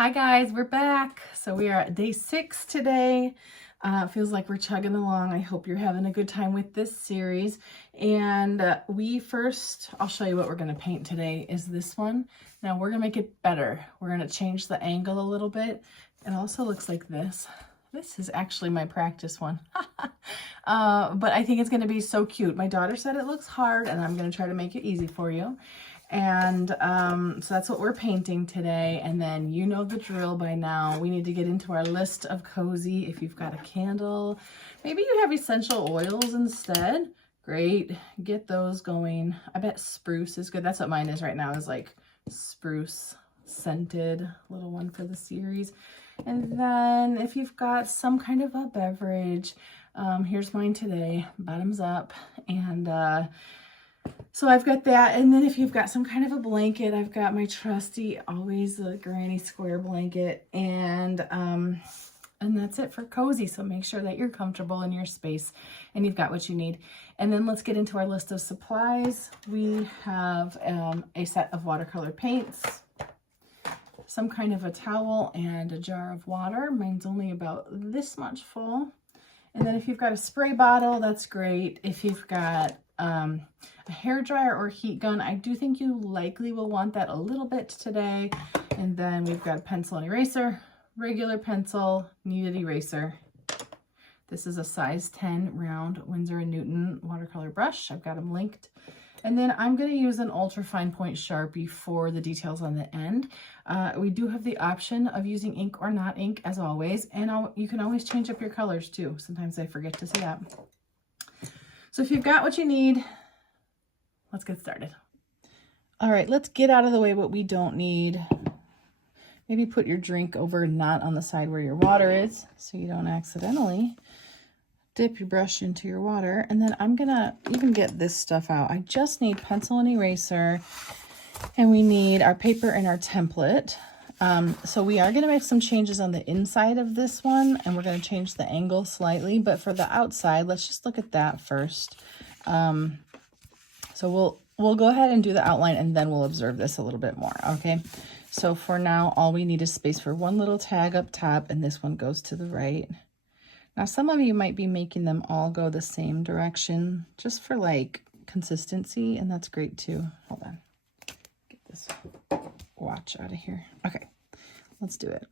Hi guys, we're back. So we are at day 6 today. Feels like we're chugging along. I hope you're having a good time with this series. And I'll show you what we're going to paint today is this one. Now we're going to make it better. We're going to change the angle a little bit. It also looks like this. This is actually my practice one. But I think it's going to be so cute. My daughter said it looks hard and I'm going to try to make it easy for you. And so that's what we're painting today. And then you know the drill by now. We need to get into our list of cozy. If you've got a candle, maybe you have essential oils instead. Great, get those going. I bet spruce is good. That's what mine is right now, is like spruce scented, little one for the series. And then if you've got some kind of a beverage, here's mine today, bottoms up. And so I've got that, and then if you've got some kind of a blanket, I've got my trusty, always the granny square blanket, and that's it for cozy. So make sure that you're comfortable in your space and you've got what you need. And then let's get into our list of supplies. We have a set of watercolor paints, some kind of a towel, and a jar of water. Mine's only about this much full. And then if you've got a spray bottle, that's great. If you've got a hair dryer or heat gun, I do think you likely will want that a little bit today. And then we've got a pencil and eraser, regular pencil, kneaded eraser. This is a size 10 round Winsor & Newton watercolor brush. I've got them linked. And then I'm going to use an ultra fine point Sharpie for the details on the end. We do have the option of using ink or not ink, as always, and you can always change up your colors too. Sometimes I forget to say that. So if you've got what you need, let's get started. All right, let's get out of the way what we don't need. Maybe put your drink over, not on the side where your water is, so you don't accidentally dip your brush into your water. And then I'm gonna even get this stuff out. I just need pencil and eraser, and we need our paper and our template. So we are gonna make some changes on the inside of this one, and we're gonna change the angle slightly, but for the outside, let's just look at that first. So we'll go ahead and do the outline, and then we'll observe this a little bit more, okay? So for now, all we need is space for one little tag up top, and this one goes to the right. Now, some of you might be making them all go the same direction, just for like consistency, and that's great too. Hold on, get this watch out of here. Okay, let's do it.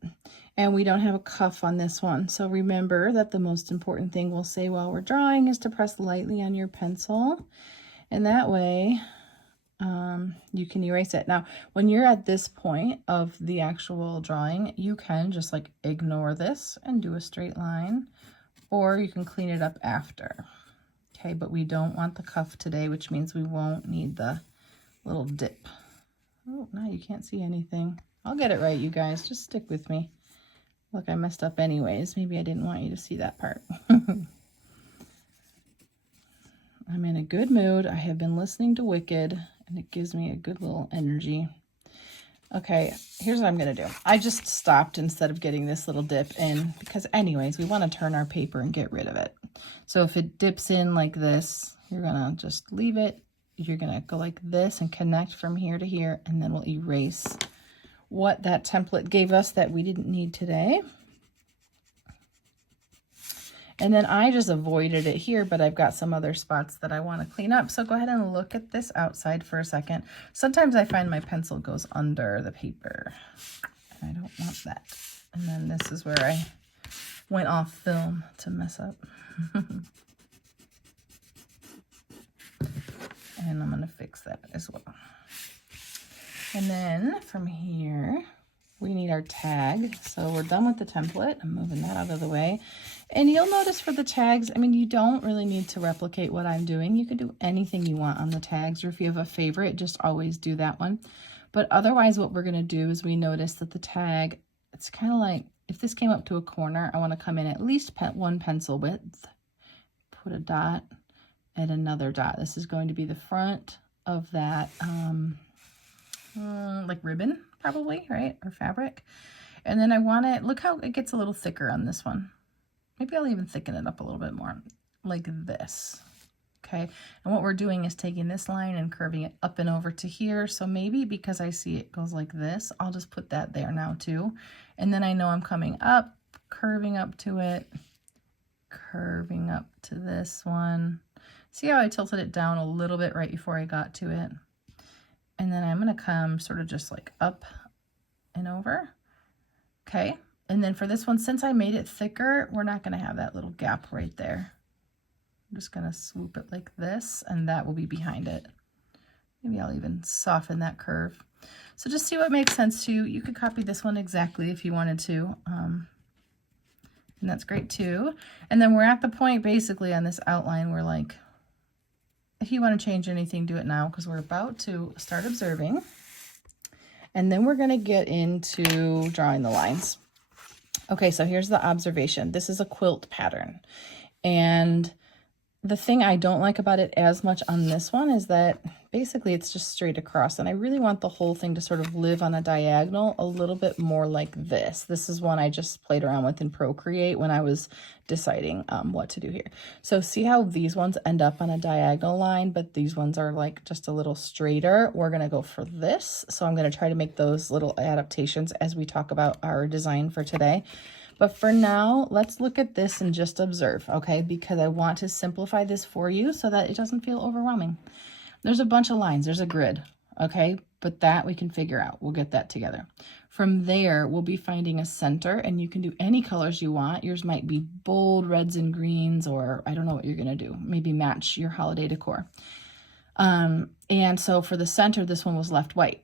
And we don't have a cuff on this one, so remember that the most important thing we'll say while we're drawing is to press lightly on your pencil, and that way you can erase it. Now, when you're at this point of the actual drawing, you can just like ignore this and do a straight line, or you can clean it up after. Okay, but we don't want the cuff today, which means we won't need the little dip. Oh, now you can't see anything. I'll get it right, you guys. Just stick with me. Look, I messed up anyways. Maybe I didn't want you to see that part. I'm in a good mood. I have been listening to Wicked, and it gives me a good little energy. Okay, here's what I'm going to do. I just stopped instead of getting this little dip in, because anyways, we want to turn our paper and get rid of it. So if it dips in like this, you're going to just leave it. You're going to go like this and connect from here to here, and then we'll erase what that template gave us that we didn't need today. And then I just avoided it here, but I've got some other spots that I want to clean up. So go ahead and look at this outside for a second. Sometimes I find my pencil goes under the paper, and I don't want that. And then this is where I went off film to mess up. And I'm going to fix that as well. And then from here, we need our tag. So we're done with the template. I'm moving that out of the way. And you'll notice for the tags, I mean, you don't really need to replicate what I'm doing. You can do anything you want on the tags, or if you have a favorite, just always do that one. But otherwise, what we're going to do is we notice that the tag, it's kind of like, if this came up to a corner, I want to come in at least one pencil width, put a dot and another dot. This is going to be the front of that, like ribbon, probably, right? Or fabric. And then I want it, look how it gets a little thicker on this one. Maybe I'll even thicken it up a little bit more, like this. okay? And what we're doing is taking this line and curving it up and over to here. So maybe because I see it goes like this, I'll just put that there now too. And then I know I'm coming up, curving up to it, curving up to this one. See how I tilted it down a little bit right before I got to it? And then I'm gonna come sort of just like up and over, okay? And then for this one, since I made it thicker, we're not gonna have that little gap right there. I'm just gonna swoop it like this, and that will be behind it. Maybe I'll even soften that curve. So just see what makes sense to you. You could copy this one exactly if you wanted to. And that's great too. And then we're at the point basically on this outline where, like, if you want to change anything, do it now, because we're about to start observing. And then we're gonna get into drawing the lines. Okay, so here's the observation. This is a quilt pattern. And the thing I don't like about it as much on this one is that basically it's just straight across. And I really want the whole thing to sort of live on a diagonal a little bit more like this. This is one I just played around with in Procreate when I was deciding what to do here. So see how these ones end up on a diagonal line, but these ones are like just a little straighter. We're gonna go for this. So I'm gonna try to make those little adaptations as we talk about our design for today. But for now, let's look at this and just observe, okay? Because I want to simplify this for you so that it doesn't feel overwhelming. There's a bunch of lines, there's a grid, okay? But that we can figure out, we'll get that together. From there, we'll be finding a center, and you can do any colors you want. Yours might be bold reds and greens, or I don't know what you're gonna do. Maybe match your holiday decor. And so for the center, this one was left white.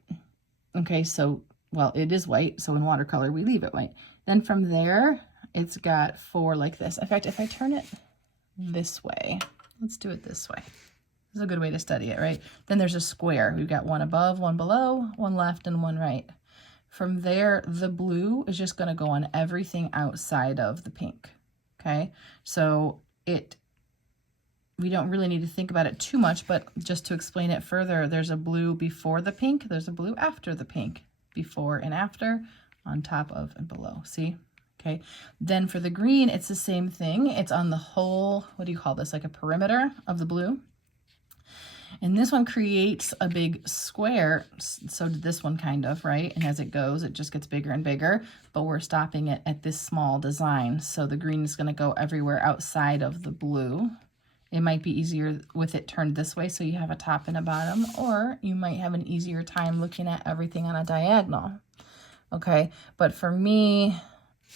Okay, so, well, it is white, so in watercolor, we leave it white. Then from there, it's got 4 like this. In fact, if I turn it this way, let's do it this way. This is a good way to study it, right? Then there's a square. We've got 1 above, 1 below, 1 left, and 1 right. From there, the blue is just gonna go on everything outside of the pink, okay? So we don't really need to think about it too much, but just to explain it further, there's a blue before the pink, there's a blue after the pink, before and after, on top of and below, see? Okay, then for the green, it's the same thing. It's on the whole, what do you call this, like a perimeter of the blue. And this one creates a big square, so did this one kind of, right? And as it goes, it just gets bigger and bigger, but we're stopping it at this small design. So the green is gonna go everywhere outside of the blue. It might be easier with it turned this way so you have a top and a bottom, or you might have an easier time looking at everything on a diagonal. Okay, but for me,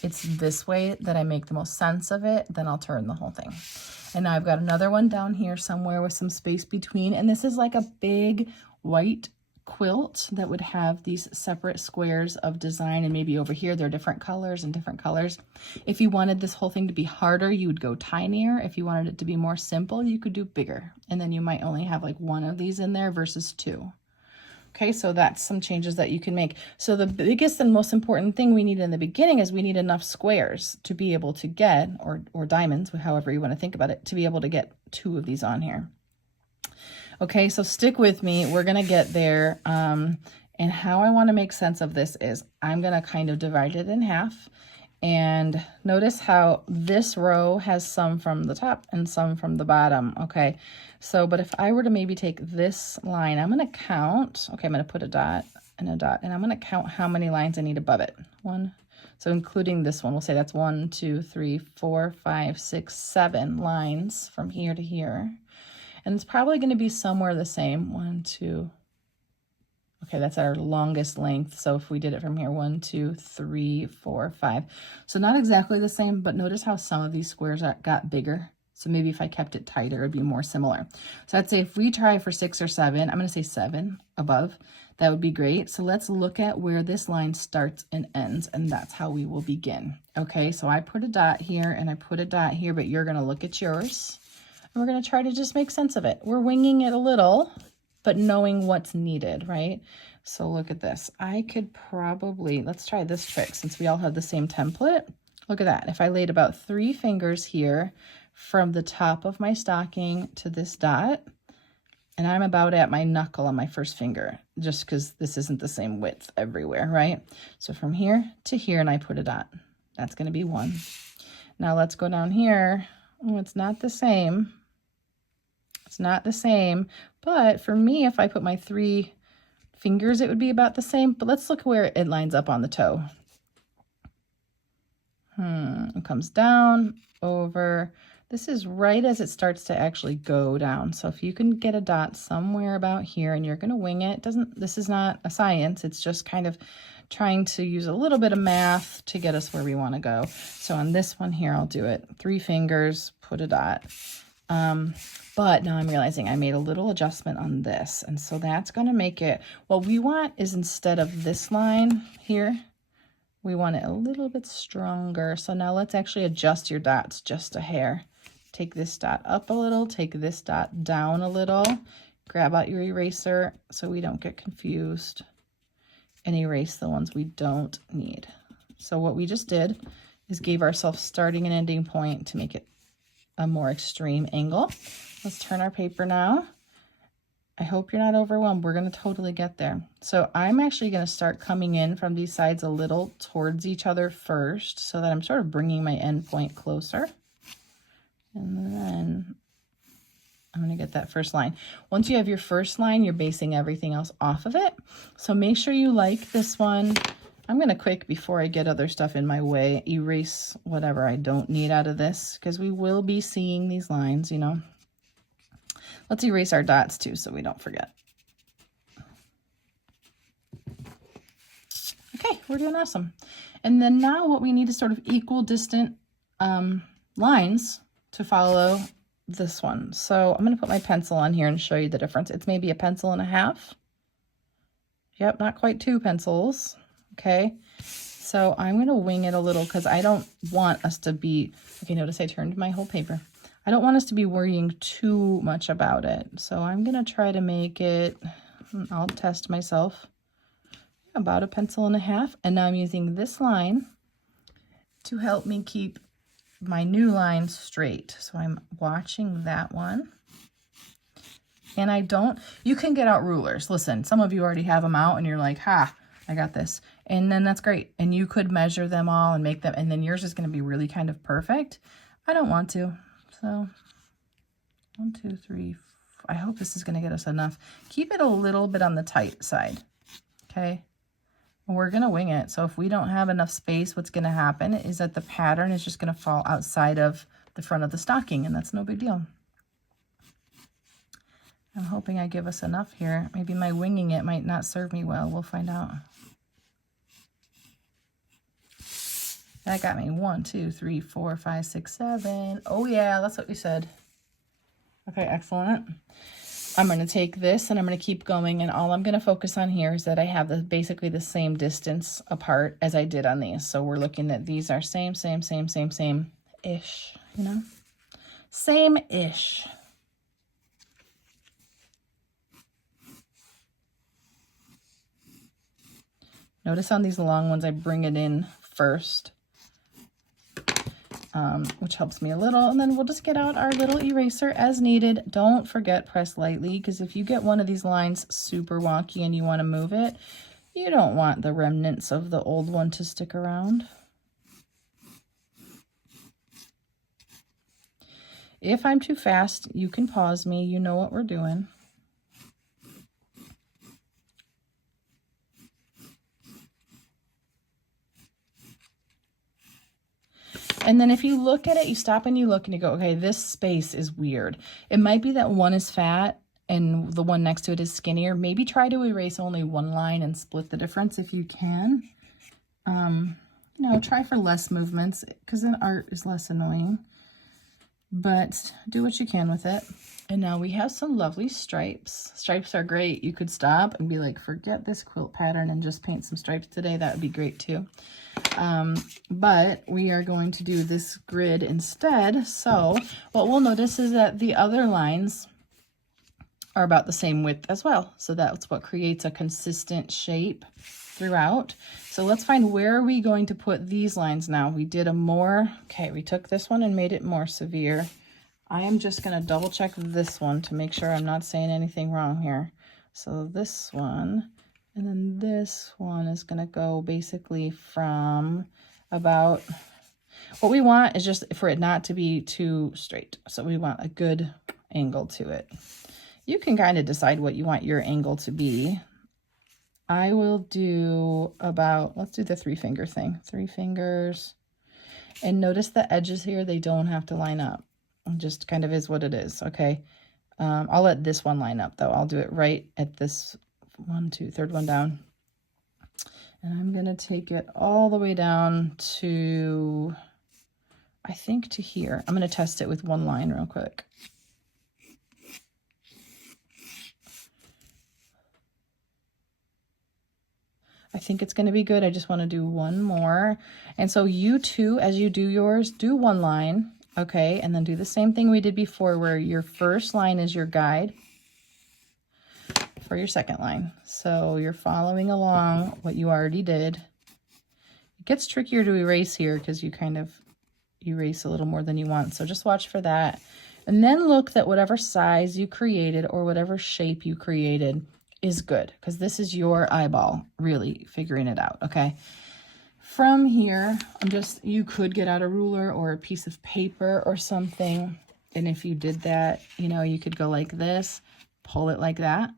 it's this way that I make the most sense of it. Then I'll turn the whole thing. And now I've got another one down here somewhere with some space between. And this is like a big white quilt that would have these separate squares of design. And maybe over here, they're different colors and different colors. If you wanted this whole thing to be harder, you would go tinier. If you wanted it to be more simple, you could do bigger. And then you might only have like 1 of these in there versus 2. Okay, so that's some changes that you can make. So the biggest and most important thing we need in the beginning is we need enough squares to be able to get, or diamonds, however you want to think about it, to be able to get 2 of these on here. Okay, so stick with me. We're going to get there. And how I want to make sense of this is I'm going to kind of divide it in half. And notice how this row has some from the top and some from the bottom, okay? So, but if I were to maybe take this line, I'm gonna count, okay, I'm gonna put a dot and a dot, and I'm gonna count how many lines I need above it. 1, so including this one, we'll say that's 1, 2, 3, 4, 5, 6, 7 lines from here to here. And it's probably gonna be somewhere the same, 1, 2, okay, that's our longest length. So if we did it from here, 1, 2, 3, 4, 5. So not exactly the same, but notice how some of these squares got bigger. So maybe if I kept it tighter, it'd be more similar. So I'd say if we try for 6 or 7, I'm gonna say 7 above, that would be great. So let's look at where this line starts and ends, and that's how we will begin. Okay, so I put a dot here and I put a dot here, but you're gonna look at yours. And we're gonna try to just make sense of it. We're winging it a little, but knowing what's needed, right? So look at this. I could probably, let's try this trick since we all have the same template. Look at that. If I laid about 3 fingers here from the top of my stocking to this dot, and I'm about at my knuckle on my first finger, just because this isn't the same width everywhere, right? So from here to here, and I put a dot. That's going to be 1. Now let's go down here. Oh, it's not the same. It's not the same, but for me, if I put my 3 fingers, it would be about the same. But let's look where it lines up on the toe. It comes down, over. This is right as it starts to actually go down. So if you can get a dot somewhere about here and you're going to wing it, this is not a science. It's just kind of trying to use a little bit of math to get us where we want to go. So on this one here, I'll do it 3 fingers, put a dot. But now I'm realizing I made a little adjustment on this. And so that's going to make it, what we want is instead of this line here, we want it a little bit stronger. So now let's actually adjust your dots just a hair. Take this dot up a little, take this dot down a little, grab out your eraser so we don't get confused, and erase the ones we don't need. So what we just did is gave ourselves starting and ending point to make it a more extreme angle. Let's turn our paper now. I hope you're not overwhelmed. We're going to totally get there. So I'm actually going to start coming in from these sides a little towards each other first so that I'm sort of bringing my end point closer. And then I'm going to get that first line. Once you have your first line, you're basing everything else off of it. So make sure you like this one. I'm going to quick, before I get other stuff in my way, erase whatever I don't need out of this, because we will be seeing these lines, you know. Let's erase our dots too so we don't forget. Okay, we're doing awesome. And then now what we need is sort of equal distant lines to follow this one. So I'm going to put my pencil on here and show you the difference. It's maybe a pencil and a half. Yep, not quite 2 pencils. Okay, so I'm going to wing it a little because I don't want us to be, okay, notice I turned my whole paper. I don't want us to be worrying too much about it. So I'm going to try to make it, I'll test myself, about a pencil and a half. And now I'm using this line to help me keep my new line straight. So I'm watching that one. And I don't, you can get out rulers. Listen, some of you already have them out and you're like, ha, I got this. And then that's great. And you could measure them all and make them, and then yours is going to be really kind of perfect. I don't want to. So 1, 2, 3, 4. I hope this is going to get us enough. Keep it a little bit on the tight side. Okay. We're going to wing it. So if we don't have enough space, what's going to happen is that the pattern is just going to fall outside of the front of the stocking, and that's no big deal. I'm hoping I give us enough here. Maybe my winging it might not serve me well. We'll find out. That got me 1, 2, 3, 4, 5, 6, 7. Oh yeah, that's what we said. Okay, excellent. I'm going to take this and I'm going to keep going, and all I'm going to focus on here is that I have basically the same distance apart as I did on these. So we're looking at these are same-ish, you know? Same-ish. Notice on these long ones, I bring it in first, which helps me a little. And then we'll just get out our little eraser as needed. Don't forget, press lightly, because if you get one of these lines super wonky and you want to move it, you don't want the remnants of the old one to stick around. If I'm too fast, you can pause me. You know what we're doing. And then if you look at it, you stop and you look and you go, okay, this space is weird. It might be that one is fat and the one next to it is skinnier. Maybe try to erase only one line and split the difference if you can. You know, try for less movements because then art is less annoying. But do what you can with it. And now we have some lovely stripes. Stripes are great. You could stop and be like, forget this quilt pattern and just paint some stripes today. That would be great too. But we are going to do this grid instead. So what we'll notice is that the other lines are about the same width as well. So that's what creates a consistent shape throughout. So let's find, where are we going to put these lines now? We did a more, okay, we took this one and made it more severe. I am just going to double check this one to make sure I'm not saying anything wrong here. So this one, and then this one is going to go basically from about, what we want is just for it not to be too straight. So we want a good angle to it. You can kind of decide what you want your angle to be. I will do about, let's do the 3-finger thing. 3 fingers. And notice the edges here, they don't have to line up. It just kind of is what it is, okay? I'll let this one line up though. I'll do it right at this 1, 2, third one down. And I'm gonna take it all the way down to, I think to here. I'm gonna test it with one line real quick. I think it's going to be good. I just want to do one more. And so you too, as you do yours, do one line, okay? And then do the same thing we did before where your first line is your guide for your second line. So you're following along what you already did. It gets trickier to erase here because you kind of erase a little more than you want. So just watch for that. And then look that whatever size you created or whatever shape you created is good, because this is your eyeball really figuring it out, okay? From here, you could get out a ruler or a piece of paper or something. And if you did that, you know, you could go like this, pull it like that,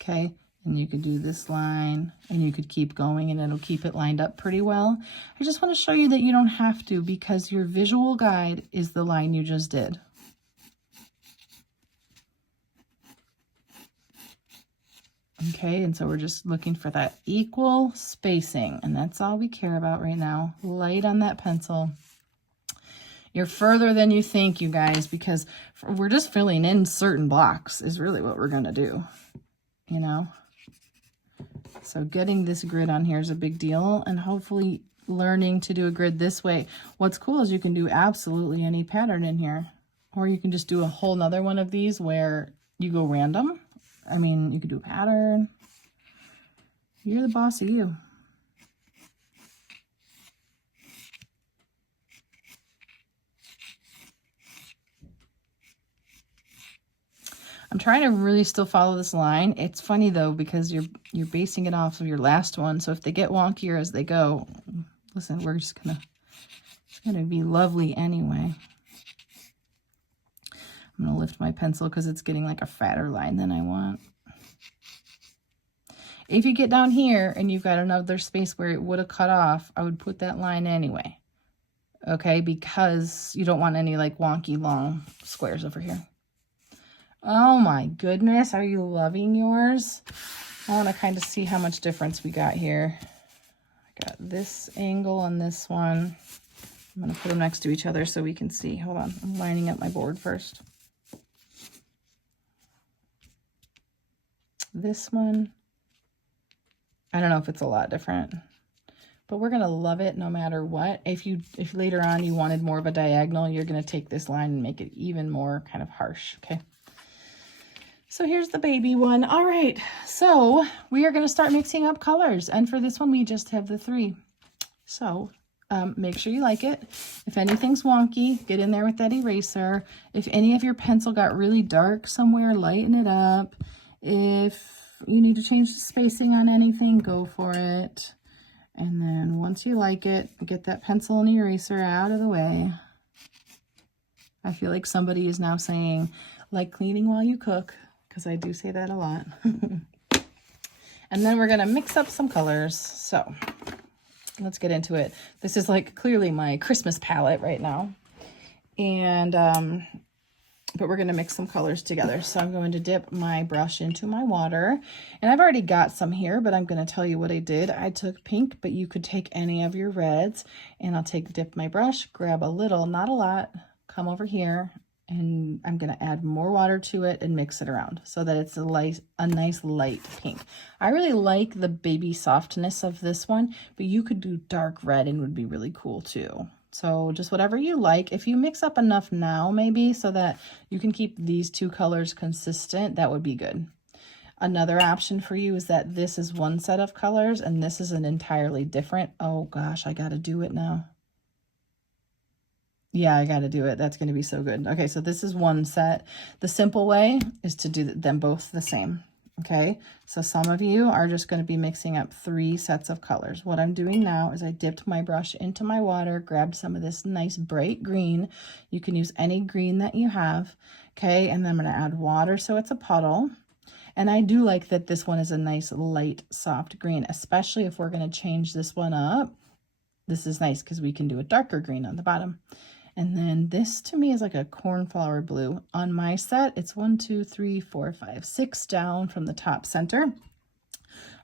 okay? And you could do this line and you could keep going and it'll keep it lined up pretty well. I just want to show you that you don't have to, because your visual guide is the line you just did. Okay, and so we're just looking for that equal spacing, and that's all we care about right now. Light on that pencil. You're further than you think, you guys, because we're just filling in certain blocks is really what we're going to do, you know? So getting this grid on here is a big deal, and hopefully learning to do a grid this way. What's cool is you can do absolutely any pattern in here, or you can just do a whole nother one of these where you go random. I mean, you could do a pattern. You're the boss of you. I'm trying to really still follow this line. It's funny though, because you're basing it off of your last one. So if they get wonkier as they go, listen, we're just it's gonna be lovely anyway. I'm going to lift my pencil because it's getting like a fatter line than I want. If you get down here and you've got another space where it would have cut off, I would put that line anyway. Okay, because you don't want any like wonky long squares over here. Oh my goodness, are you loving yours? I want to kind of see how much difference we got here. I got this angle on this one. I'm going to put them next to each other so we can see. Hold on, I'm lining up my board first. This one, I don't know if it's a lot different, but we're going to love it no matter what. If later on you wanted more of a diagonal, you're going to take this line and make it even more kind of harsh, okay? So here's the baby one. All right, so we are going to start mixing up colors, and for this one we just have the 3. So make sure you like it. If anything's wonky, get in there with that eraser. If any of your pencil got really dark somewhere, lighten it up. If you need to change the spacing on anything, go for it. And then once you like it, get that pencil and eraser out of the way. I feel like somebody is now saying, like cleaning while you cook, because I do say that a lot. And then we're going to mix up some colors. So let's get into it. This is like clearly my Christmas palette right now. And but we're going to mix some colors together. So I'm going to dip my brush into my water, and I've already got some here, but I'm going to tell you what I did. I took pink, but you could take any of your reds, and I'll dip my brush, grab a little, not a lot, come over here, and I'm going to add more water to it and mix it around so that it's a nice light pink. I really like the baby softness of this one, but you could do dark red and would be really cool too. So just whatever you like. If you mix up enough now, maybe, so that you can keep these 2 colors consistent, that would be good. Another option for you is that this is one set of colors and this is an entirely different. Oh gosh, I got to do it now. Yeah, I got to do it. That's going to be so good. Okay, so this is one set. The simple way is to do them both the same. Okay, so some of you are just going to be mixing up 3 sets of colors. What I'm doing now is I dipped my brush into my water, grabbed some of this nice bright green. You can use any green that you have. Okay, and then I'm going to add water so it's a puddle. And I do like that this one is a nice light soft green, especially if we're going to change this one up. This is nice because we can do a darker green on the bottom. And then this to me is like a cornflower blue. On my set, it's 1, 2, 3, 4, 5, 6 down from the top center.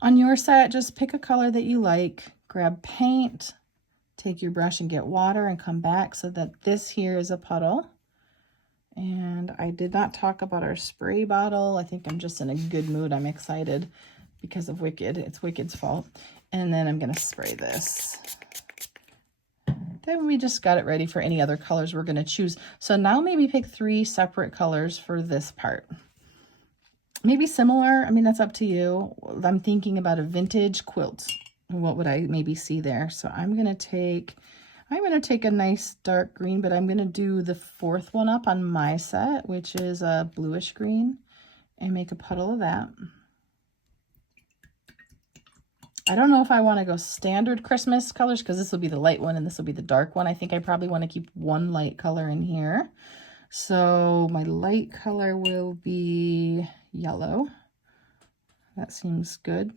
On your set, just pick a color that you like, grab paint, take your brush and get water and come back so that this here is a puddle. And I did not talk about our spray bottle. I think I'm just in a good mood. I'm excited because of Wicked. It's Wicked's fault. And then I'm going to spray this. Then we just got it ready for any other colors we're going to choose. So now maybe pick 3 separate colors for this part. Maybe similar. I mean, that's up to you. I'm thinking about a vintage quilt. What would I maybe see there? So I'm going to take a nice dark green, but I'm going to do the 4th one up on my set, which is a bluish green, and make a puddle of that. I don't know if I want to go standard Christmas colors because this will be the light one and this will be the dark one. I think I probably want to keep one light color in here. So my light color will be yellow. That seems good.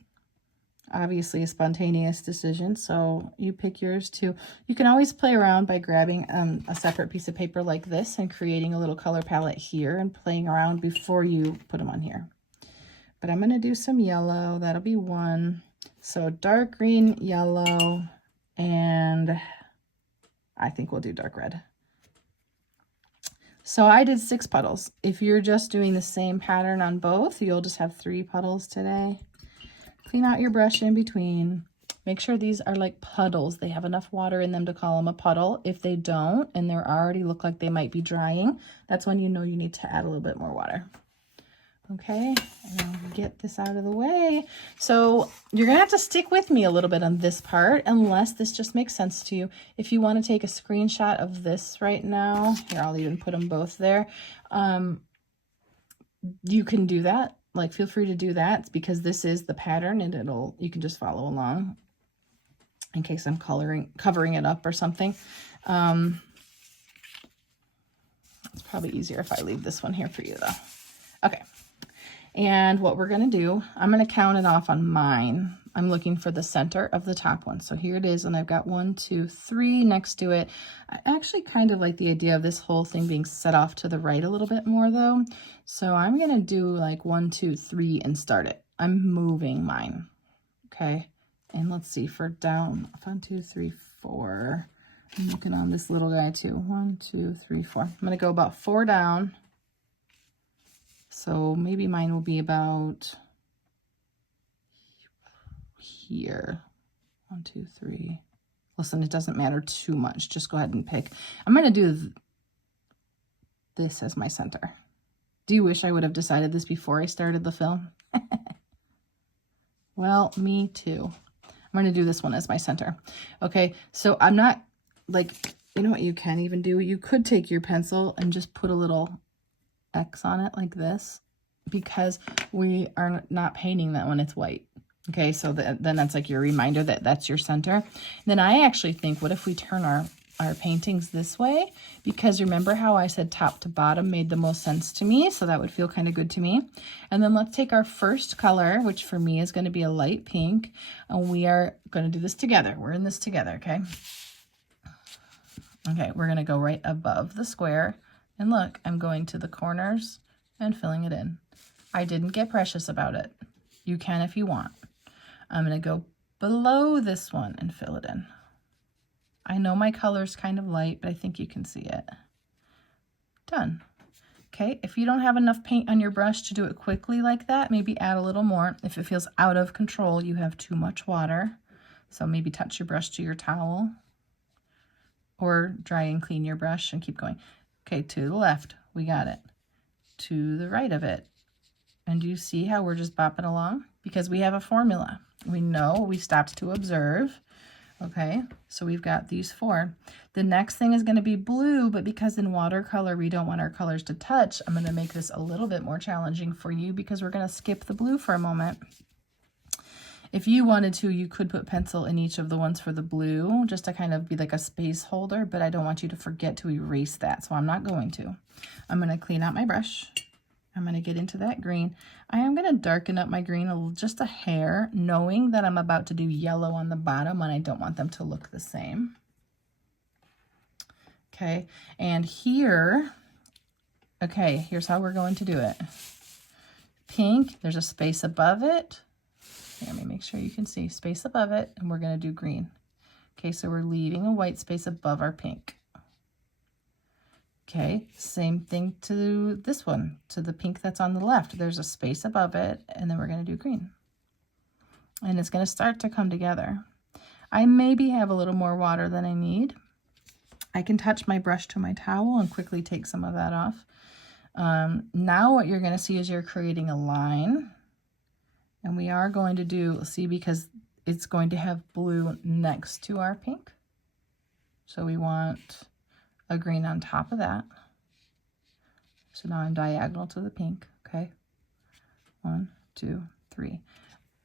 Obviously a spontaneous decision, so you pick yours too. You can always play around by grabbing a separate piece of paper like this and creating a little color palette here and playing around before you put them on here. But I'm going to do some yellow. That'll be 1. So dark green, yellow, and I think we'll do dark red. So I did 6 puddles. If you're just doing the same pattern on both, you'll just have 3 puddles today. Clean out your brush in between. Make sure these are like puddles. They have enough water in them to call them a puddle. If they don't, and they already look like they might be drying, that's when you know you need to add a little bit more water. Okay, and I'll get this out of the way. So you're gonna have to stick with me a little bit on this part unless this just makes sense to you. If you want to take a screenshot of this right now, here, I'll even put them both there. You can do that. Like, feel free to do that. It's because this is the pattern and you can just follow along in case I'm covering it up or something. It's probably easier if I leave this one here for you though. Okay. And what we're going to do, I'm going to count it off on mine. I'm looking for the center of the top one. So here it is. And I've got 1, 2, 3 next to it. I actually kind of like the idea of this whole thing being set off to the right a little bit more though. So I'm going to do like 1, 2, 3 and start it. I'm moving mine. Okay. And let's see for down 1, 2, 3, 4. I'm looking on this little guy too. 1, 2, 3, 4. I'm going to go about 4 down. So maybe mine will be about here. 1, 2, 3. Listen, it doesn't matter too much. Just go ahead and pick. I'm going to do this as my center. Do you wish I would have decided this before I started the film? Well, me too. I'm going to do this one as my center. Okay, so I'm not like, you know what you can even do? You could take your pencil and just put a little X on it like this, because we are not painting that when it's white. Okay, so then that's like your reminder that that's your center. Then I actually think, what if we turn our paintings this way? Because remember how I said top to bottom made the most sense to me, so that would feel kind of good to me. And then let's take our first color, which for me is going to be a light pink, and we are going to do this together. We're in this together, okay? Okay, we're going to go right above the square. And look, I'm going to the corners and filling it in. I didn't get precious about it. You can if you want. I'm going to go below this one and fill it in. I know my color's kind of light, but I think you can see it. Done. Okay, if you don't have enough paint on your brush to do it quickly like that, maybe add a little more. If it feels out of control, you have too much water. So maybe touch your brush to your towel. Or dry and clean your brush and keep going. Okay, to the left, we got it. To the right of it. And do you see how we're just bopping along? Because we have a formula. We know we stopped to observe. Okay, so we've got these 4. The next thing is going to be blue, but because in watercolor we don't want our colors to touch, I'm going to make this a little bit more challenging for you because we're going to skip the blue for a moment. If you wanted to, you could put pencil in each of the ones for the blue, just to kind of be like a space holder, but I don't want you to forget to erase that, so I'm not going to. I'm going to clean out my brush. I'm going to get into that green. I am going to darken up my green just a hair, knowing that I'm about to do yellow on the bottom and I don't want them to look the same. Okay, and here, okay, here's how we're going to do it. Pink, there's a space above it. Let me make sure you can see space above it, and we're going to do green. Okay, so we're leaving a white space above our pink. Okay, same thing to this one, to the pink that's on the left. There's a space above it, and then we're going to do green. And it's going to start to come together. I maybe have a little more water than I need. I can touch my brush to my towel and quickly take some of that off. Now what you're going to see is you're creating a line. And we are going to do, see, because it's going to have blue next to our pink. So we want a green on top of that. So now I'm diagonal to the pink, okay? 1, 2, 3.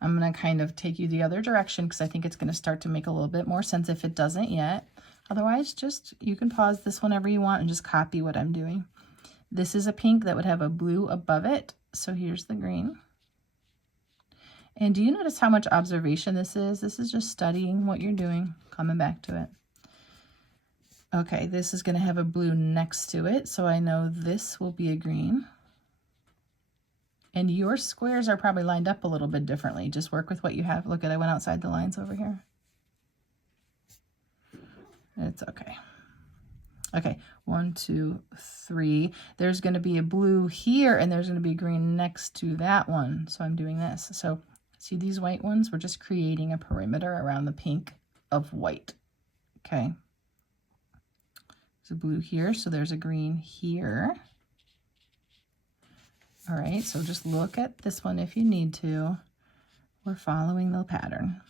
I'm going to kind of take you the other direction because I think it's going to start to make a little bit more sense if it doesn't yet. Otherwise, just, you can pause this whenever you want and just copy what I'm doing. This is a pink that would have a blue above it. So here's the green. And do you notice how much observation this is? This is just studying what you're doing, coming back to it. Okay, this is going to have a blue next to it, so I know this will be a green. And your squares are probably lined up a little bit differently. Just work with what you have. Look at, I went outside the lines over here. It's okay. Okay, 1, 2, 3. There's going to be a blue here, and there's going to be green next to that one. So I'm doing this. So see these white ones? We're just creating a perimeter around the pink of white. Okay. There's a blue here, so there's a green here. All right, so just look at this one if you need to. We're following the pattern.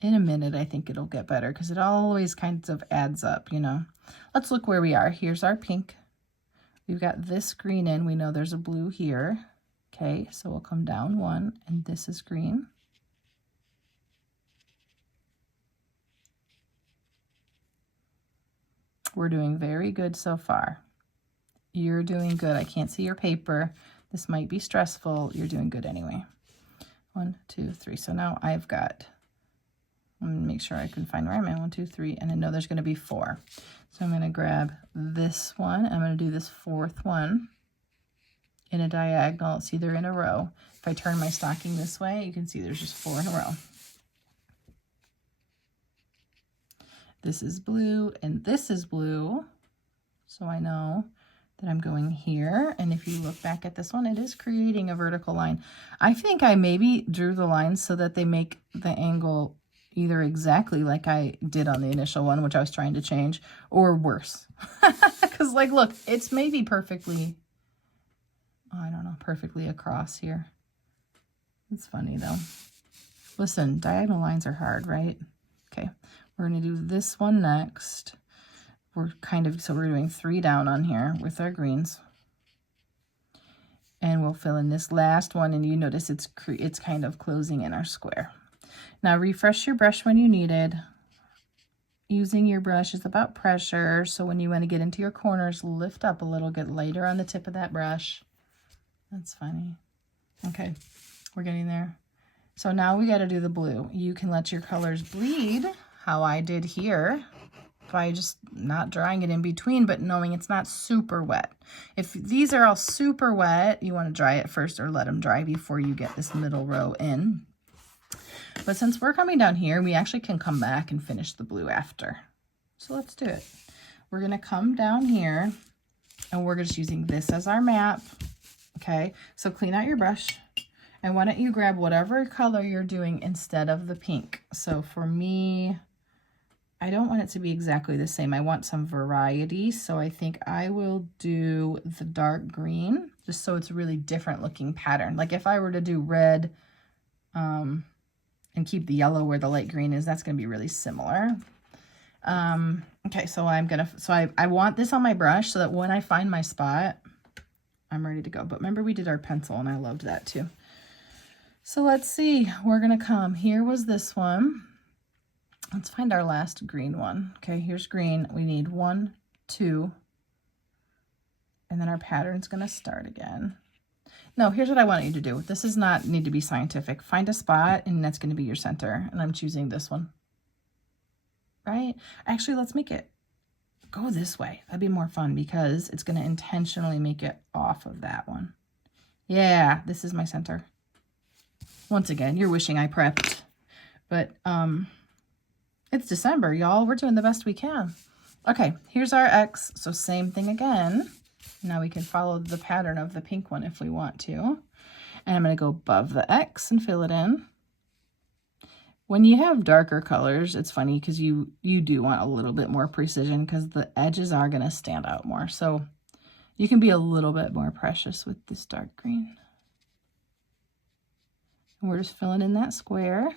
In a minute, I think it'll get better because it always kind of adds up, you know. Let's look where we are. Here's our pink. We've got this green in. We know there's a blue here. Okay, so we'll come down 1, and this is green. We're doing very good so far. You're doing good. I can't see your paper. This might be stressful. You're doing good anyway. 1, 2, 3. So now I've got, let me make sure I can find where I'm at. 1, 2, 3, and I know there's going to be 4. So I'm going to grab this one. I'm going to do this 4th one in a diagonal. It's either in a row. If I turn my stocking this way, you can see there's just 4 in a row. This is blue, and this is blue. So I know that I'm going here. And if you look back at this one, it is creating a vertical line. I think I maybe drew the lines so that they make the angle either exactly like I did on the initial one, which I was trying to change, or worse. Because, like, look, it's maybe perfectly, I don't know, perfectly across here. It's funny, though. Listen, diagonal lines are hard, right? Okay, we're going to do this one next. We're kind of, so we're doing 3 down on here with our greens. And we'll fill in this last one, and you notice it's kind of closing in our square. Now refresh your brush when you needed. Using your brush is about pressure, so when you want to get into your corners, lift up a little, get lighter on the tip of that brush. That's funny. Okay, we're getting there. So now we got to do the blue. You can let your colors bleed, how I did here, by just not drying it in between, but knowing it's not super wet. If these are all super wet, you want to dry it first or let them dry before you get this middle row in. But since we're coming down here, we actually can come back and finish the blue after. So let's do it. We're going to come down here, and we're just using this as our map. Okay, so clean out your brush, and why don't you grab whatever color you're doing instead of the pink. So for me, I don't want it to be exactly the same. I want some variety, so I think I will do the dark green, just so it's a really different looking pattern. Like if I were to do red and and keep the yellow where the light green is, that's going to be really similar. Okay, so I want this on my brush so that when I find my spot, I'm ready to go. But remember, we did our pencil, and I loved that too. So let's see, we're going to come, here was this one. Let's find our last green one. Okay, here's green. We need 1, 2, and then our pattern's going to start again. No, here's what I want you to do. This does not need to be scientific. Find a spot, and that's going to be your center. And I'm choosing this one. Right? Actually, let's make it go this way. That'd be more fun because it's going to intentionally make it off of that one. Yeah, this is my center. Once again, you're wishing I prepped. But it's December, y'all. We're doing the best we can. Okay, here's our X. So same thing again. Now we can follow the pattern of the pink one if we want to. And I'm going to go above the X and fill it in. When you have darker colors, it's funny because you do want a little bit more precision because the edges are going to stand out more. So you can be a little bit more precious with this dark green. And we're just filling in that square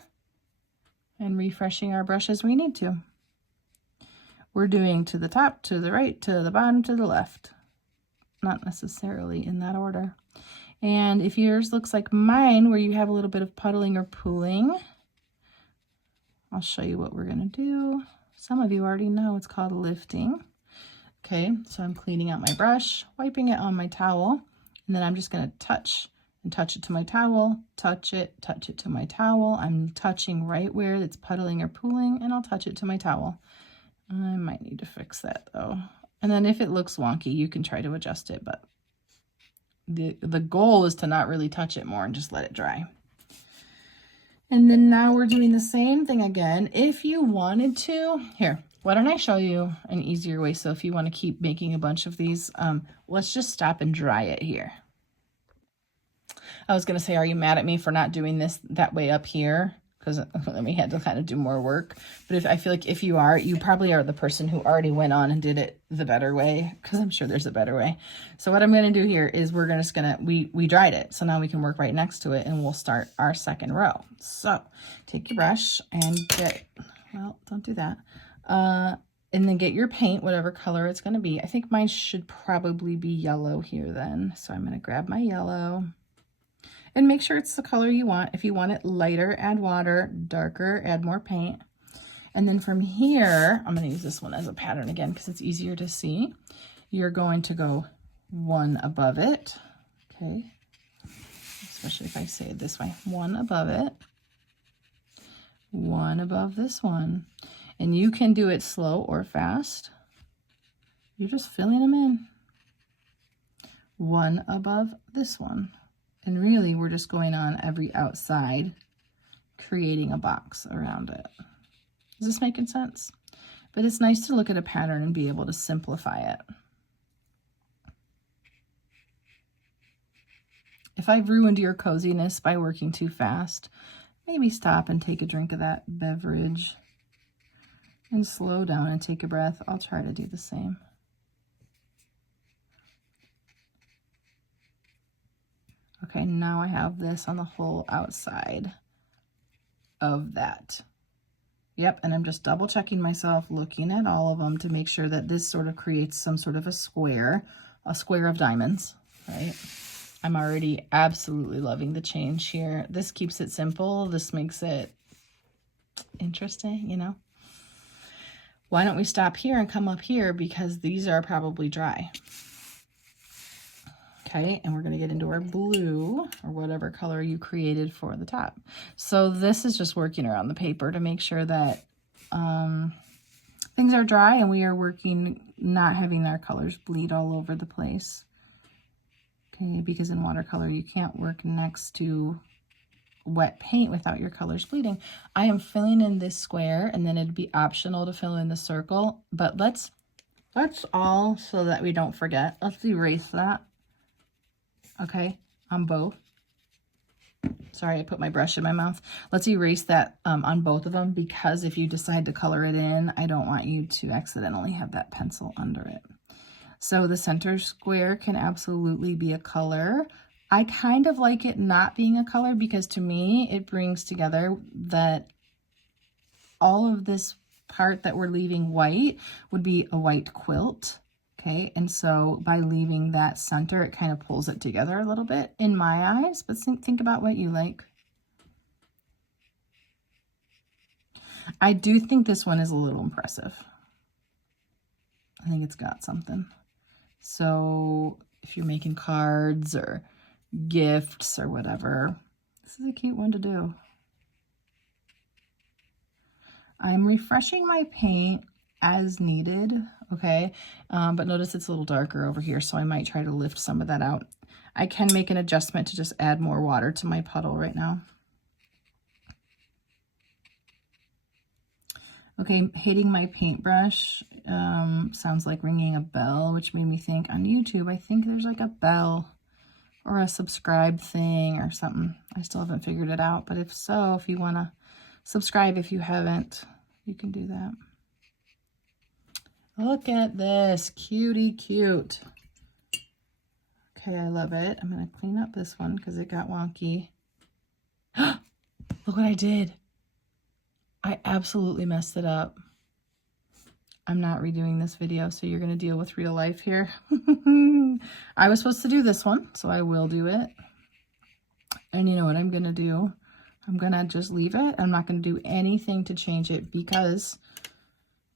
and refreshing our brush as we need to. We're doing to the top, to the right, to the bottom, to the left. Not necessarily in that order. And if yours looks like mine, where you have a little bit of puddling or pooling, I'll show you what we're going to do. Some of you already know it's called lifting. Okay, so I'm cleaning out my brush, wiping it on my towel, and then I'm just going to touch it to my towel, touch it to my towel. I'm touching right where it's puddling or pooling, and I'll touch it to my towel. I might need to fix that though. And then if it looks wonky, you can try to adjust it, but the goal is to not really touch it more and just let it dry. And then now we're doing the same thing again. If you wanted to, here, why don't I show you an easier way? So if you want to keep making a bunch of these, let's just stop and dry it here. I was going to say, are you mad at me for not doing this that way up here? Because then we had to kind of do more work. But if I feel like if you are, you probably are the person who already went on and did it the better way, because I'm sure there's a better way. So what I'm going to do here is we dried it. So now we can work right next to it and we'll start our second row. So take your brush and don't do that. And then get your paint, whatever color it's going to be. I think mine should probably be yellow here then. So I'm going to grab my yellow. And make sure it's the color you want. If you want it lighter, add water. Darker, add more paint. And then from here, I'm going to use this one as a pattern again because it's easier to see. You're going to go one above it. Okay. Especially if I say it this way. One above it. One above this one. And you can do it slow or fast. You're just filling them in. One above this one. And really, we're just going on every outside, creating a box around it. Is this making sense? But it's nice to look at a pattern and be able to simplify it. If I've ruined your coziness by working too fast, maybe stop and take a drink of that beverage and slow down and take a breath. I'll try to do the same. Okay, now I have this on the whole outside of that. Yep, and I'm just double checking myself, looking at all of them to make sure that this sort of creates some sort of a square of diamonds, right? I'm already absolutely loving the change here. This keeps it simple. This makes it interesting, you know? Why don't we stop here and come up here because these are probably dry. Okay, and we're going to get into our blue or whatever color you created for the top. So this is just working around the paper to make sure that things are dry and we are working, not having our colors bleed all over the place. Okay, because in watercolor, you can't work next to wet paint without your colors bleeding. I am filling in this square and then it'd be optional to fill in the circle, but let's all, so that we don't forget, let's erase that. Okay, on both. Sorry, I put my brush in my mouth. Let's erase that on both of them because if you decide to color it in, I don't want you to accidentally have that pencil under it. So the center square can absolutely be a color. I kind of like it not being a color because to me, it brings together that all of this part that we're leaving white would be a white quilt. Okay, and so by leaving that center, it kind of pulls it together a little bit in my eyes, but think about what you like. I do think this one is a little impressive. I think it's got something. So if you're making cards or gifts or whatever, this is a cute one to do. I'm refreshing my paint as needed, okay? But notice it's a little darker over here, so I might try to lift some of that out. I can make an adjustment to just add more water to my puddle right now. Okay, hitting my paintbrush sounds like ringing a bell, which made me think on YouTube, I think there's like a bell or a subscribe thing or something. I still haven't figured it out, but if so, if you want to subscribe, if you haven't, you can do that. Look at this, cutie cute. Okay, I love it. I'm going to clean up this one because it got wonky. Look what I did. I absolutely messed it up. I'm not redoing this video, so you're going to deal with real life here. I was supposed to do this one, so I will do it. And you know what I'm going to do? I'm going to just leave it. I'm not going to do anything to change it because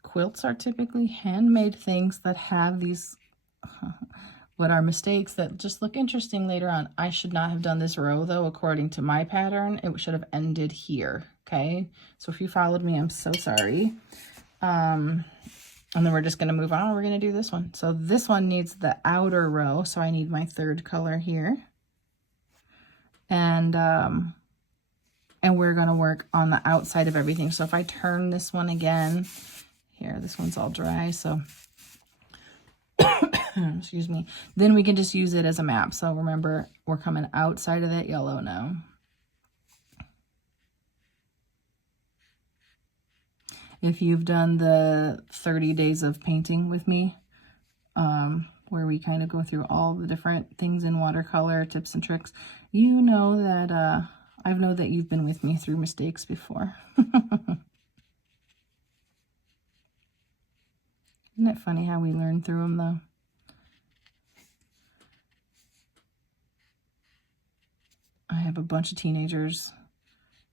quilts are typically handmade things that have these, what are mistakes that just look interesting later on. I should not have done this row though, according to my pattern. It should have ended here, okay? So if you followed me, I'm so sorry. And then we're just going to move on. We're going to do this one. So this one needs the outer row. So I need my third color here. And we're going to work on the outside of everything. So if I turn this one again, here, this one's all dry. So, excuse me. Then we can just use it as a map. So remember, we're coming outside of that yellow now. If you've done the 30 days of painting with me, where we kind of go through all the different things in watercolor, tips and tricks, you know that I know that you've been with me through mistakes before. Isn't it funny how we learn through them though? I have a bunch of teenagers.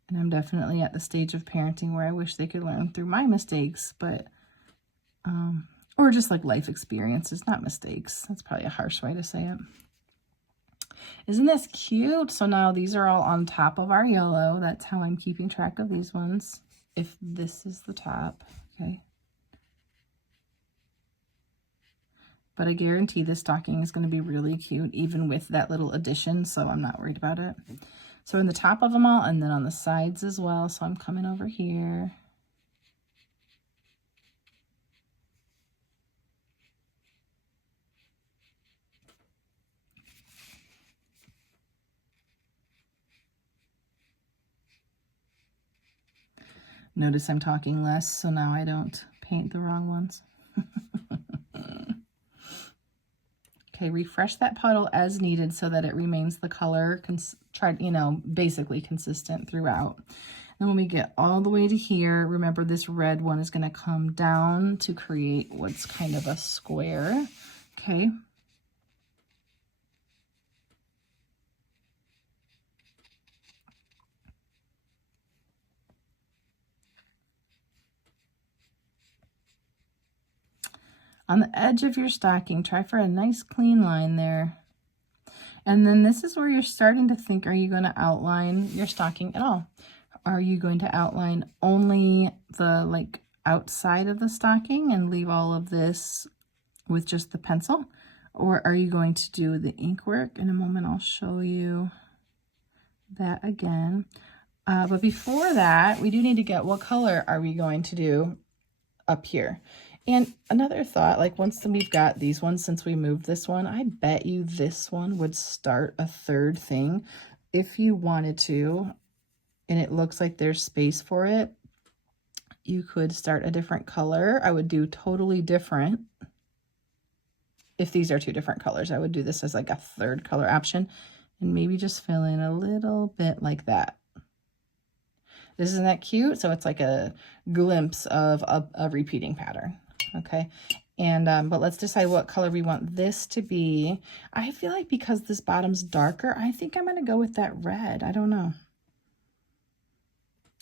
And I'm definitely at the stage of parenting where I wish they could learn through my mistakes, but, or just like life experiences, not mistakes. That's probably a harsh way to say it. Isn't this cute? So now these are all on top of our yellow. That's how I'm keeping track of these ones. If this is the top, okay. But I guarantee this stocking is going to be really cute, even with that little addition, so I'm not worried about it. So in the top of them all, and then on the sides as well. So I'm coming over here. Notice I'm talking less, so now I don't paint the wrong ones. Okay, refresh that puddle as needed so that it remains the color, basically consistent throughout. And when we get all the way to here, remember this red one is going to come down to create what's kind of a square, okay? On the edge of your stocking, try for a nice clean line there. And then this is where you're starting to think, are you going to outline your stocking at all? Are you going to outline only the outside of the stocking and leave all of this with just the pencil? Or are you going to do the ink work? In a moment, I'll show you that again. But before that, we do need to get what color are we going to do up here? And another thought, once we've got these ones, since we moved this one, I bet you this one would start a third thing if you wanted to, and it looks like there's space for it. You could start a different color. I would do totally different. If these are two different colors, I would do this as a third color option. and maybe just fill in a little bit like that. Isn't that cute? So it's like a glimpse of a repeating pattern. Okay. And, but let's decide what color we want this to be. I feel like because this bottom's darker, I think I'm going to go with that red. I don't know.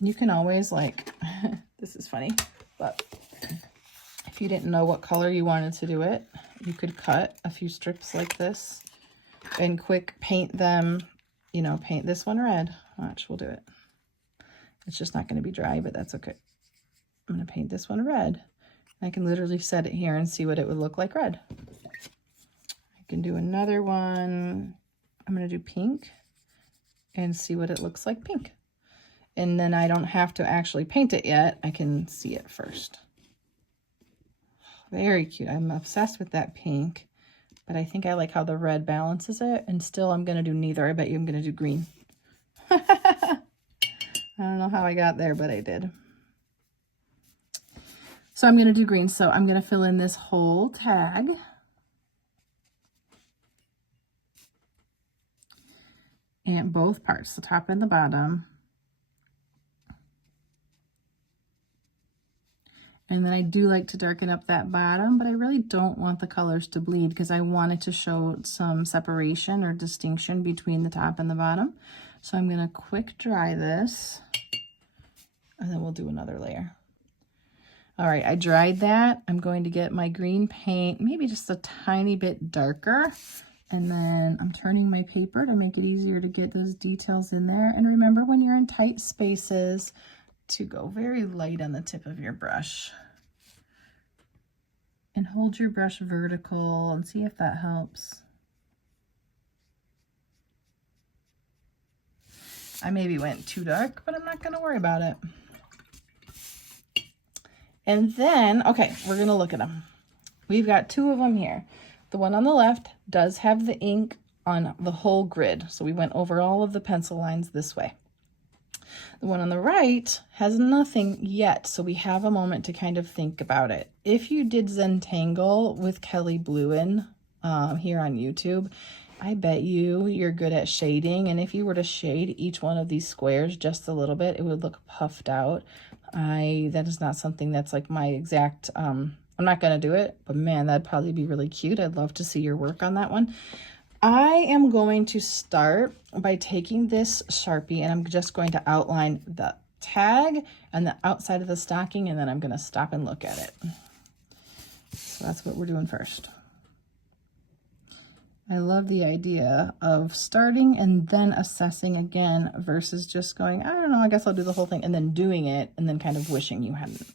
You can always like, this is funny, but if you didn't know what color you wanted to do it, you could cut a few strips like this and quick paint them, you know, paint this one red. Watch, we'll do it. It's just not going to be dry, but that's okay. I'm going to paint this one red. I can literally set it here and see what it would look like red. I can do another one. I'm going to do pink and see what it looks like pink. And then I don't have to actually paint it yet. I can see it first. Very cute. I'm obsessed with that pink, but I think I like how the red balances it. And still I'm going to do neither. I bet you I'm going to do green. I don't know how I got there, but I did. So I'm going to do green. So I'm going to fill in this whole tag. And both parts, the top and the bottom. And then I do like to darken up that bottom, but I really don't want the colors to bleed because I wanted to show some separation or distinction between the top and the bottom. So I'm going to quick dry this, and then we'll do another layer. All right, I dried that. I'm going to get my green paint, maybe just a tiny bit darker. And then I'm turning my paper to make it easier to get those details in there. And remember, when you're in tight spaces, to go very light on the tip of your brush. And hold your brush vertical and see if that helps. I maybe went too dark, but I'm not going to worry about it. And then, okay, we're going to look at them. We've got two of them here. The one on the left does have the ink on the whole grid. So we went over all of the pencil lines this way. The one on the right has nothing yet, so we have a moment to kind of think about it. If you did Zentangle with Kelly Blewin here on YouTube, I bet you're good at shading, and if you were to shade each one of these squares just a little bit, it would look puffed out. That is not something that's like my exact, I'm not going to do it, but man, that'd probably be really cute. I'd love to see your work on that one. I am going to start by taking this Sharpie and I'm just going to outline the tag and the outside of the stocking, and then I'm going to stop and look at it. So that's what we're doing first. I love the idea of starting and then assessing again versus just going, I don't know, I guess I'll do the whole thing, and then doing it and then kind of wishing you hadn't.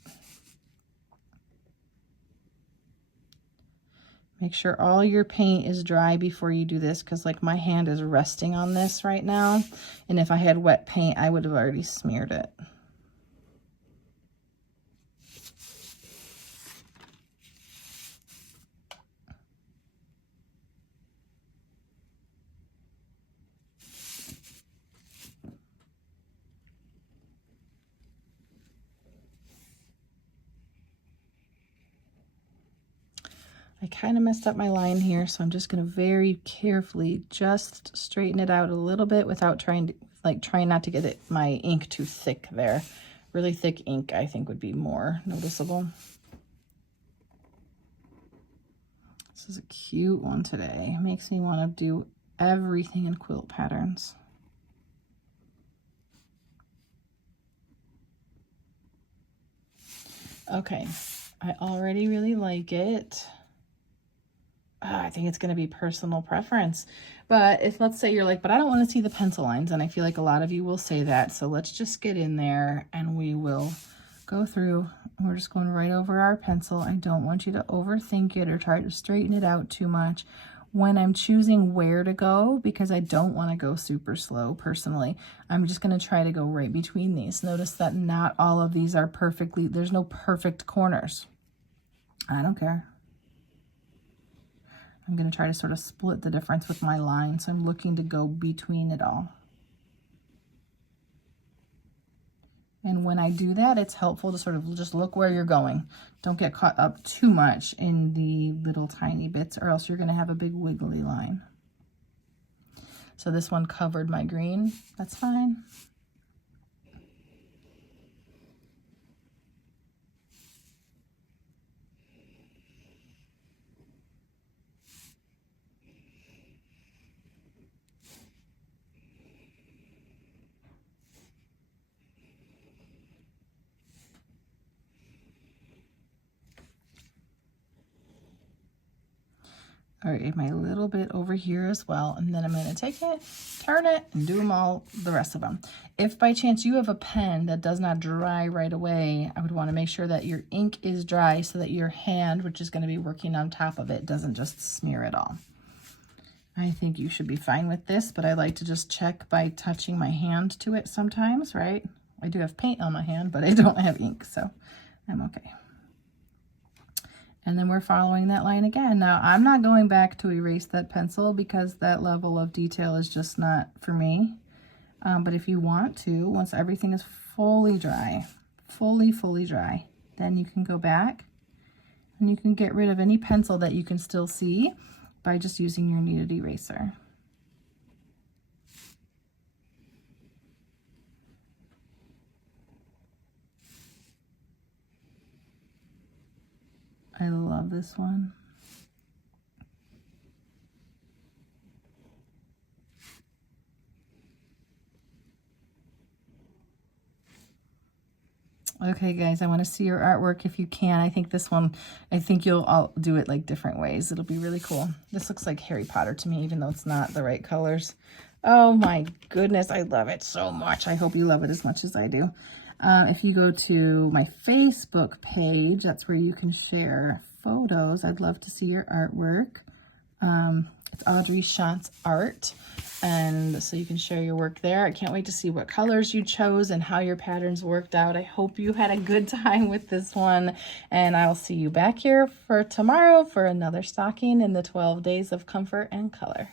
Make sure all your paint is dry before you do this, because like my hand is resting on this right now, and if I had wet paint, I would have already smeared it. I kind of messed up my line here, so I'm just going to very carefully just straighten it out a little bit without trying not to get my ink too thick there. Really thick ink, I think, would be more noticeable. This is a cute one today. Makes me want to do everything in quilt patterns. Okay, I already really like it. I think it's going to be personal preference. But if, let's say you're like, but I don't want to see the pencil lines, and I feel like a lot of you will say that. So let's just get in there and we will go through. We're just going right over our pencil. I don't want you to overthink it or try to straighten it out too much when I'm choosing where to go, because I don't want to go super slow personally. I'm just going to try to go right between these. Notice that not all of these are perfectly, there's no perfect corners. I don't care. I'm going to try to sort of split the difference with my line, so I'm looking to go between it all. And when I do that, it's helpful to sort of just look where you're going. Don't get caught up too much in the little tiny bits, or else you're going to have a big wiggly line. So this one covered my green. That's fine. All right, my little bit over here as well, and then I'm going to take it, turn it, and do them all, the rest of them. If by chance you have a pen that does not dry right away, I would want to make sure that your ink is dry so that your hand, which is going to be working on top of it, doesn't just smear it all. I think you should be fine with this, but I like to just check by touching my hand to it sometimes, right? I do have paint on my hand, but I don't have ink, so I'm okay. And then we're following that line again. Now, I'm not going back to erase that pencil because that level of detail is just not for me. But if you want to, once everything is fully dry, fully dry, then you can go back and you can get rid of any pencil that you can still see by just using your kneaded eraser. I love this one. Okay, guys, I want to see your artwork if you can. I think this one, I think you'll all do it like different ways. It'll be really cool. This looks like Harry Potter to me, even though it's not the right colors. Oh my goodness, I love it so much. I hope you love it as much as I do. If you go to my Facebook page, that's where you can share photos. I'd love to see your artwork. It's Audrey Shantz Art, and so you can share your work there. I can't wait to see what colors you chose and how your patterns worked out. I hope you had a good time with this one, and I'll see you back here for tomorrow for another stocking in the 12 Days of Comfort and Color.